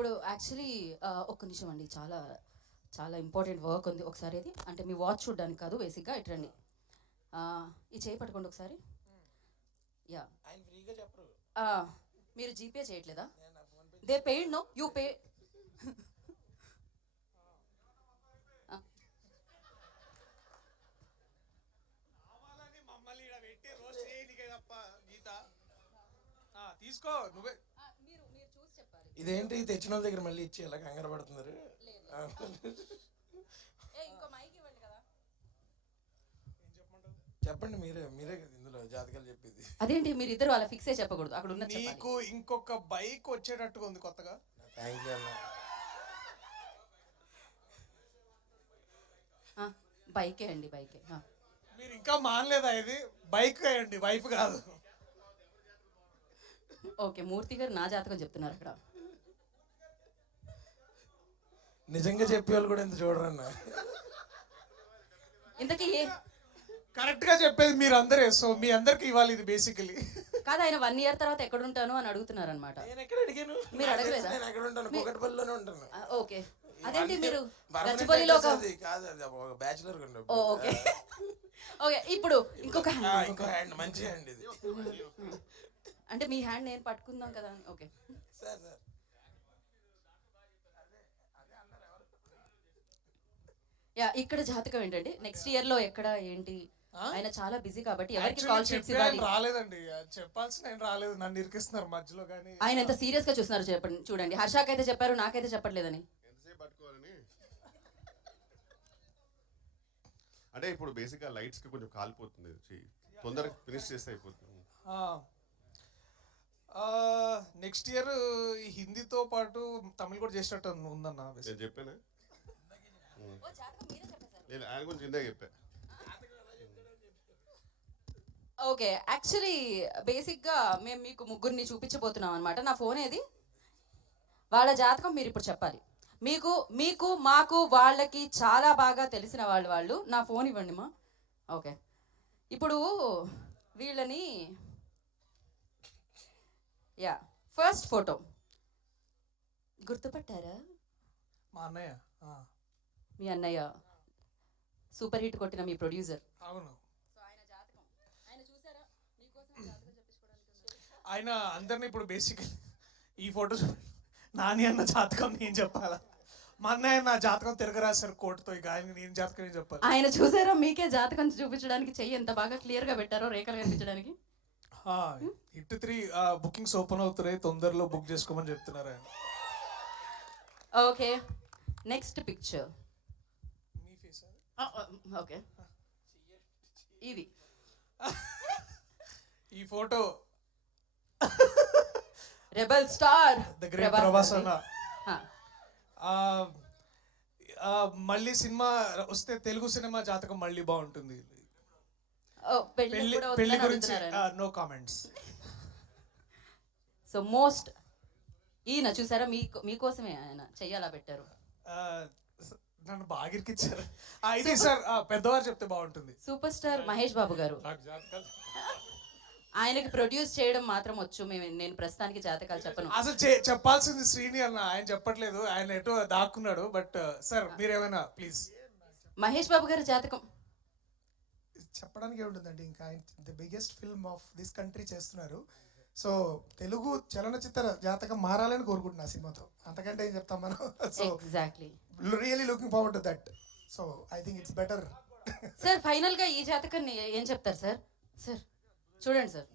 ఇప్పుడు యాక్చువల్లీ ఒక్క నిమిషం అండి, చాలా చాలా ఇంపార్టెంట్ వర్క్ ఉంది. ఒకసారి ఇది అంటే మీ వాచ్ చూడడానికి కాదు, బేసిక్గా ఇట్రండి. ఈ చేయి పట్టుకోండి ఒకసారి. యా, ఆయన ఫ్రీగా చెప్పరు. మీరు జీపే చేయట్లేదా? They paid no you pay. మమ్మల్ని ఇక్కడ పెట్టి రోస్ట్ చేయనికే తప్ప గీత తీసుకో నువ్వే. ఇదేంటి తెచ్చిన వాళ్ళ దగ్గర మళ్ళీ ఇచ్చి ఎలా కంగారు పడుతున్నారు? చెప్పండి, మీరే మీరే కదా ఇందులో జాతకాలు చెప్పేది. అదేంటి మీరు ఇద్దరు అలా ఫిక్స్ అయ్యి చెప్పకూడదు, అక్కడ ఉన్న నీకు ఇంకొక బైక్ వచ్చేటట్టుగా ఉంది కొత్తగా. థ్యాంక్ యూ అన్న. బైకే అండి, బైకే. మీరు ఇంకా మానలేదా? ఇది బైక్ అండి, వైఫ్ కాదు. ఓకే, మూర్తి గారు నా జాతకం చెప్తున్నారు అక్కడ. నిజంగా చెప్పే వాళ్ళు కూడా ఎంత చూడరన్న. ఇంతకీ కరెక్ట్ గా చెప్పేది మీరు అందరే, సో మీ అందరికి ఇవ్వాలి ఇది బేసికలీ. కాదు, ఆయన 1 year తర్వాత ఎక్కడ ఉంటాను అని అడుగుతున్నారు అనమాట. నేను ఎక్కడ అడిగాను? మీరు అడగలేదా? నేను ఎక్కడ ఉంటాను? కుకట్పల్లిలోనే ఉంటాను. ఓకే, అదేంటి మీరు గచ్చిబౌలిలో కాదు, అది ఒక బ్యాచులర్. Okay okay. ఇప్పుడు ఇంకో హ్యాండ్, మంచి హ్యాండ్ ఇది. అంటే మీ హ్యాండ్ నేను పట్టుకుందాం కదా. ఓకే సార్ సార్, యా, ఇక్కడ జాతకం ఏంటండి నెక్స్ట్ ఇయర్ లో ఎక్కడ ఏంటి? ఆయన చాలా బిజీ కాబట్టి ఎవరికి కాల్ షీట్స్ ఇవ్వాలి. రాలేదండి, చెప్పాల్సిన ఆయన రాలేదు, నన్ను ఇరికిస్తున్నారు మధ్యలో. కానీ ఆయన ఎంత సీరియస్ గా చూస్తున్నారు చెప్పండి, చూడండి. హర్షకైతే చెప్పారు, నాకైతే చెప్పట్లేదని. అంటే ఇప్పుడు బేసిక్ గా లైట్స్ కి కొంచెం కాలిపోతుంది, తొందరగా ఫినిష్ చేస్తే అయిపోతుంది. నెక్స్ట్ ఇయర్ హిందీతో పాటు తమిళ్ కూడా చేసినట్టు ఉందన్న. నేను చెప్పానా? నేను ఆయన గురించి ఇందాక చెప్పా. ఓకే, యాక్చువల్లీ బేసిక్గా మేము మీకు ముగ్గురిని చూపించబోతున్నాం అనమాట. నా ఫోన్ ఏది? వాళ్ళ జాతకం మీరు ఇప్పుడు చెప్పాలి. మీకు మీకు మాకు వాళ్ళకి చాలా బాగా తెలిసిన వాళ్ళు. నా ఫోన్ ఇవ్వండి మా. ఓకే, ఇప్పుడు వీళ్ళని, యా, ఫస్ట్ ఫోటో గుర్తుపట్టారా? మా అన్నయ్య. మీ అన్నయ్య, సూపర్ హిట్ కొట్టిన మీ ప్రొడ్యూసర్. అవును. ఆయన అందరినీ ఇప్పుడు బేసిక్ ఈ ఫోటో నాని అన్న జాతకం నేను చెప్పాలా? మా అన్నయ్య నా జాతకం తిరగరాశారు కోర్టుతో. ఇక ఆయన నేను జాతకం ఏం చెప్పాలి? ఆయన చూసారా? మీకే జాతకం చూపించడానికి చెయ్యి ఎంత బాగా క్లియర్ గా పెట్టారో, రేఖలు కనిపించడానికి. హిట్ 3 బుకింగ్స్ ఓపెన్ అవుతున్నాయి, తొందరలో బుక్ చేసుకోమని చెప్తున్నారు ఆయన. Okay, next picture. మీ ఫేస్ ఓకే, ఇది ఈ photo rebel star the great Prabhas అన్న. మళ్ళీ సినిమా వస్తే తెలుగు సినిమా జాతకం మళ్ళీ బాగుంటుంది. పెళ్లి గురించి నో కామెంట్స్. సో మోస్ట్ ఈయన చూసారా? మీకోసమే ఆయన చెయ్యాలా పెట్టారు. నన్ను బాగా ఇరికిచ్చారు. ఇది సార్ పెద్దవారు చెప్తే బాగుంటుంది. సూపర్ స్టార్ మహేష్ బాబు గారు. ఆయనకి ప్రొడ్యూస్ చేయడం మాత్రం వచ్చు. నేను ప్రస్తుతానికి జాతకాలు చెప్పను. అసలు చెప్పాల్సింది శ్రీని అన్న, ఆయన చెప్పట్లేదు, ఆయన ఎటో దాక్కున్నాడు. బట్ సార్ మీరేమైనా ప్లీజ్. మహేష్ బాబు గారి జాతకం చెప్పడానికి ఏముంటుందండి, ఇంకా ఆయన the biggest film of this country చేస్తున్నారు. సో తెలుగు చలనచిత్ర జాతకం మారాలని కోరుకుంటున్నా సినిమాతో. అంతకంటే ఏం చెప్తాం మనం. So exactly, really looking forward to that. So I think it's better. Sir final గా ఈ జాతకాన్ని ఏం చెప్తారు సార్? సార్ చూడండి సార్.